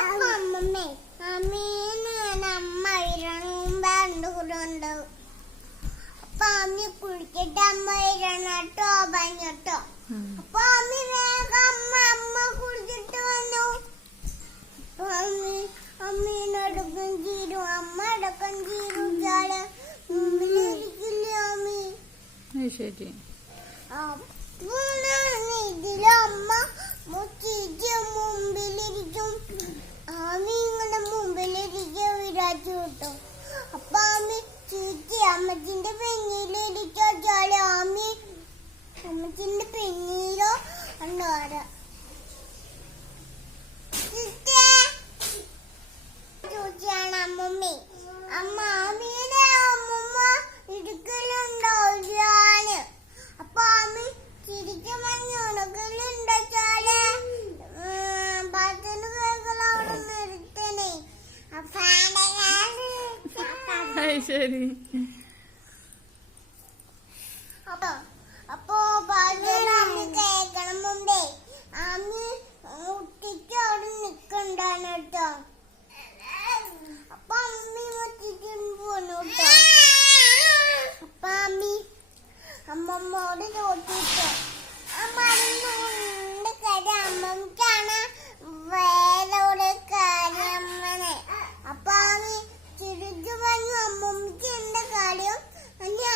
അപ്പൊ അമ്മമ്മേ അമ്മീന്ന് അമ്മ ഇരണുണ്ടാവും. അപ്പൊ അമ്മ കുളിച്ചിട്ട് അമ്മ ഇരണട്ടോ പറഞ്ഞിട്ടോ. അപ്പൊ അമ്മ വേഗം അമ്മ കുളിച്ചിട്ട് വന്നു. അപ്പൊ അമ്മീനടക്കം ചെയ്തു. അമ്മ അടക്കം ചെയ്തു. മുമ്പിലിരിക്കില്ലേ അമ്മി? ശരി. ഇതില് അമ്മ ചേച്ചി മുമ്പിലിരിക്കും. ആമി ഇങ്ങനെ മുമ്പിലിരിക്കും വിരാജ് കിട്ടും. അപ്പൊ ആമി ചേച്ചി അമ്മച്ചിന്റെ പെണ്ണിലിരിക്കാല് ആമി അമ്മച്ചിന്റെ പെണ്ണിലോ അണ്ണാര ചോദിച്ചാണ് അമ്മമ്മേ. അമ്മ ആമിയുടെ അമ്മമ്മ ഇടുക്കലുണ്ടോ? അപ്പൊ ആമി ചിരിക്കും ഉണക്കലുണ്ടാച്ചാല് ഭക്ഷണ അവിടെ നിർത്തണേ. ശരി. അപ്പൊ അമ്മ കേക്കണം മുമ്പേ ആമി കുട്ടിക്ക് അവിടെ നിക്കണ്ടാണ് കേട്ടോ. അപ്പൊ അമ്മി ഒറ്റയ്ക്ക് പോണു കേട്ടോ. അപ്പൊ അമ്മി അമ്മമ്മോട് ചോദിച്ചിട്ടോ അമ്മണ്ട് കാര്യം അമ്മക്കാണ് വേറെ ഒരു കാര്യമ്മനെ. അപ്പൊ ആമി ചിരിച്ചു പറഞ്ഞു അമ്മമ്മക്ക് എന്താ കാര്യം? അല്ലെ